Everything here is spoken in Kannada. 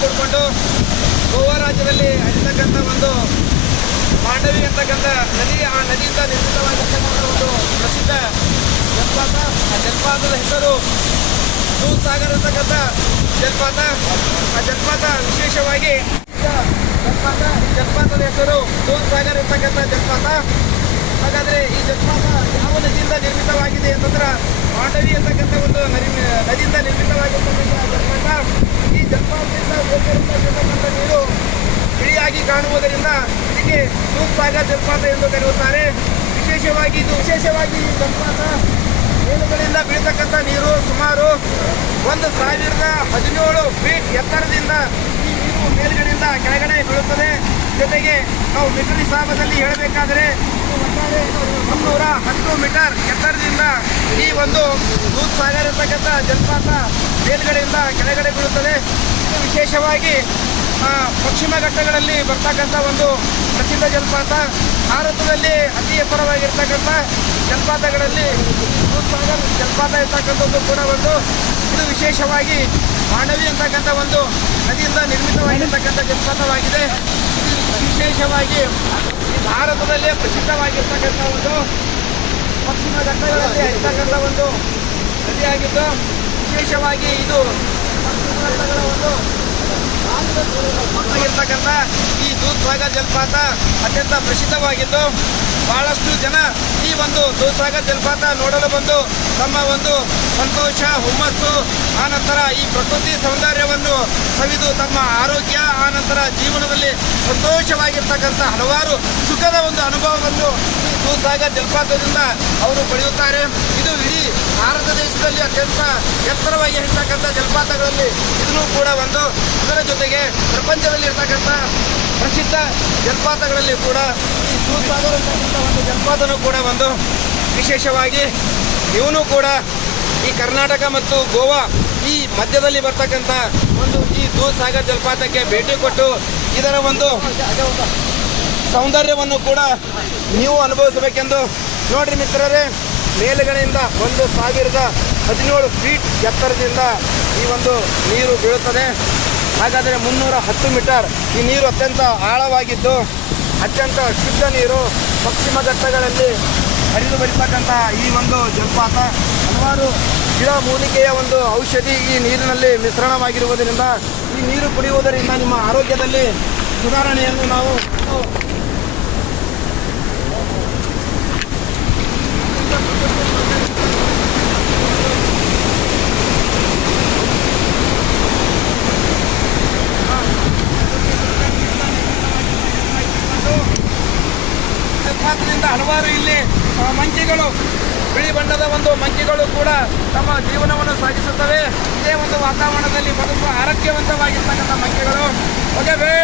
ಕೂಡಿಕೊಂಡು ಗೋವಾ ರಾಜ್ಯದಲ್ಲಿ ಹರಿತಕ್ಕಂಥ ಒಂದು ಮಾಂಡವಿ ಅಂತಕ್ಕಂಥ ನದಿ, ಆ ನದಿಯಿಂದ ನಿರ್ಮಿತವಾಗಿರ್ತಕ್ಕಂಥ ಒಂದು ಪ್ರಸಿದ್ಧ ಜಲಪಾತ. ಆ ಜಲಪಾತದ ಹೆಸರು ದೂದ್ ಸಾಗರ್ ಅಂತಕ್ಕಂಥ ಜಲಪಾತ. ಆ ಜಲಪಾತ ವಿಶೇಷವಾಗಿ ಜಲಪಾತದ ಹೆಸರು ದೂದ್ ಸಾಗರ್ ಇರ್ತಕ್ಕಂಥ ಜಲಪಾತ. ಹಾಗಾದ್ರೆ ಈ ಜಲಪಾತ ಯಾವ ನದಿಯಿಂದ ನಿರ್ಮಿತವಾಗಿದೆ ಅಂತಂದ್ರೆ ಮಾಂಡವಿ ಅಂತಕ್ಕಂಥ ಒಂದು ನದಿಯಿಂದ ನಿರ್ಮಿತವಾಗಿರ್ತಕ್ಕಂಥ ಜಲಪಾತ. ಈ ಜಲಪಾತದಿಂದ ಗೋಚರಿಸತಕ್ಕಂಥ ನೀರು ಬಿಳಿಯಾಗಿ ಕಾಣುವುದರಿಂದ ಇದಕ್ಕೆ ದೂದ್ ಸಾಗರ್ ಜಲಪಾತ ಎಂದು ಕರೆಯುತ್ತಾರೆ. ವಿಶೇಷವಾಗಿ ಈ ಜಲಪಾತ ಮೇಲುಗಳಿಂದ ಬೀಳತಕ್ಕಂಥ ನೀರು ಸುಮಾರು 1017 ಫೀಟ್ ಎತ್ತರದಿಂದ ಈ ನೀರು ಮೇಲ್ಗಡೆಯಿಂದ ಕೆಳಗಡೆ ಬೀಳುತ್ತದೆ. ಜೊತೆಗೆ ನಾವು ಮೀಟರ್ ಹಿಸಾಬದಲ್ಲಿ ಹೇಳಬೇಕಾದರೆ 310 ಮೀಟರ್ ಎತ್ತರದಿಂದ ಈ ಒಂದು ದೂದ್ ಸಾಗರ್ ಇರ್ತಕ್ಕಂಥ ಜಲಪಾತ ಮೇಲ್ಗಡೆಯಿಂದ ಕೆಳಗಡೆ ಬೀಳುತ್ತದೆ. ಇದು ವಿಶೇಷವಾಗಿ ಪಶ್ಚಿಮ ಘಟ್ಟಗಳಲ್ಲಿ ಬರ್ತಕ್ಕಂಥ ಒಂದು ಪ್ರಸಿದ್ಧ ಜಲಪಾತ. ಭಾರತದಲ್ಲಿ ಅತಿ ಎತ್ತರವಾಗಿರ್ತಕ್ಕಂಥ ಜಲಪಾತಗಳಲ್ಲಿ ದೂದ್ ಸಾಗರ್ ಜಲಪಾತ ಇರ್ತಕ್ಕಂಥದ್ದು ಕೂಡ ಒಂದು. ಇದು ವಿಶೇಷವಾಗಿ ಮಾಂಡವಿ ಅಂತಕ್ಕಂಥ ಒಂದು ನದಿಯಿಂದ ನಿರ್ಮಿತವಾಗಿರ್ತಕ್ಕಂಥ ಜಲಪಾತವಾಗಿದೆ. ಇದು ವಿಶೇಷವಾಗಿ ಭಾರತದಲ್ಲೇ ಪ್ರಸಿದ್ಧವಾಗಿರ್ತಕ್ಕಂಥ ಒಂದು ಪಶ್ಚಿಮ ಘಟ್ಟಗಳಲ್ಲಿ ಹರಿತಕ್ಕಂಥ ಒಂದು ನದಿಯಾಗಿದ್ದು, ವಿಶೇಷವಾಗಿ ಇದು ಪಶ್ಚಿಮ ಘಟ್ಟಗಳ ಒಂದು ಆಗಿರ್ತಕ್ಕಂಥ ಈ ದೂದ್ ಸಾಗರ್ ಜಲಪಾತ ಅತ್ಯಂತ ಪ್ರಸಿದ್ಧವಾಗಿದ್ದು, ಬಹಳಷ್ಟು ಜನ ಈ ಒಂದು ದೂದ್ ಸಾಗರ್ ಜಲಪಾತ ನೋಡಲು ಬಂದು ತಮ್ಮ ಒಂದು ಸಂತೋಷ, ಹುಮ್ಮಸ್ಸು, ಆನಂತರ ಈ ಪ್ರಕೃತಿ ಸೌಂದರ್ಯವನ್ನು ಸವಿದು ತಮ್ಮ ಆರೋಗ್ಯ, ಆನಂತರ ಜೀವನದಲ್ಲಿ ಸಂತೋಷವಾಗಿರ್ತಕ್ಕಂಥ ಹಲವಾರು ಸುಖದ ಒಂದು ಅನುಭವವನ್ನು ಈ ದೂದ್ ಸಾಗರ್ ಜಲಪಾತದಿಂದ ಅವರು ಪಡೆಯುತ್ತಾರೆ. ಇದು ಇಡೀ ಭಾರತ ದೇಶದಲ್ಲಿ ಅತ್ಯಂತ ಎತ್ತರವಾಗಿ ಇರ್ತಕ್ಕಂಥ ಜಲಪಾತಗಳಲ್ಲಿ ಇದನ್ನು ಕೂಡ ಒಂದು. ಅದರ ಜೊತೆಗೆ ಪ್ರಪಂಚದಲ್ಲಿ ಇರ್ತಕ್ಕಂಥ ಪ್ರಸಿದ್ಧ ಜಲಪಾತಗಳಲ್ಲಿ ಕೂಡ ಈ ದೂದ್ ಸಾಗರ್ ಅಂತಕ್ಕಂಥ ಒಂದು ಜಲಪಾತನೂ ಕೂಡ ಒಂದು. ವಿಶೇಷವಾಗಿ ಇವನು ಕೂಡ ಈ ಕರ್ನಾಟಕ ಮತ್ತು ಗೋವಾ ಈ ಮಧ್ಯದಲ್ಲಿ ಬರ್ತಕ್ಕಂಥ ಒಂದು ಈ ದೂದ್ ಸಾಗರ್ ಜಲಪಾತಕ್ಕೆ ಭೇಟಿ ಕೊಟ್ಟು ಇದರ ಒಂದು ಸೌಂದರ್ಯವನ್ನು ಕೂಡ ನೀವು ಅನುಭವಿಸಬೇಕೆಂದು. ನೋಡ್ರಿ ಮಿತ್ರರೇ, ಮೇಲುಗಡೆಯಿಂದ 1017 ಫೀಟ್ ಎತ್ತರದಿಂದ ಈ ಒಂದು ನೀರು ಬೀಳುತ್ತದೆ. ಹಾಗಾದರೆ 310 ಮೀಟರ್ ಈ ನೀರು ಅತ್ಯಂತ ಆಳವಾಗಿದ್ದು ಅತ್ಯಂತ ಶುದ್ಧ ನೀರು ಪಶ್ಚಿಮ ಘಟ್ಟಗಳಲ್ಲಿ ಹರಿದು ಬರಿತಕ್ಕಂಥ ಈ ಒಂದು ಜಲಪಾತ. ಹಲವಾರು ಗಿಡ ಮೂಲಿಕೆಯ ಒಂದು ಔಷಧಿ ಈ ನೀರಿನಲ್ಲಿ ಮಿಶ್ರಣವಾಗಿರುವುದರಿಂದ ಈ ನೀರು ಕುಡಿಯುವುದರಿಂದ ನಿಮ್ಮ ಆರೋಗ್ಯದಲ್ಲಿ ಸುಧಾರಣೆಯನ್ನು ನಾವು ಜಲಪಾತದಿಂದ ಹಲವಾರು ಇಲ್ಲಿ ಮಂಕಿಗಳು, ಬಿಳಿ ಬಣ್ಣದ ಒಂದು ಮಂಕಿಗಳು ಕೂಡ ತಮ್ಮ ಜೀವನವನ್ನು ಸಾಗಿಸುತ್ತವೆ. ಇದೇ ಒಂದು ವಾತಾವರಣದಲ್ಲಿ ಬದುಕುವ ಆರೋಗ್ಯವಂತವಾಗಿರ್ತಕ್ಕಂಥ ಮಂಕಿಗಳು. ಓಕೆ.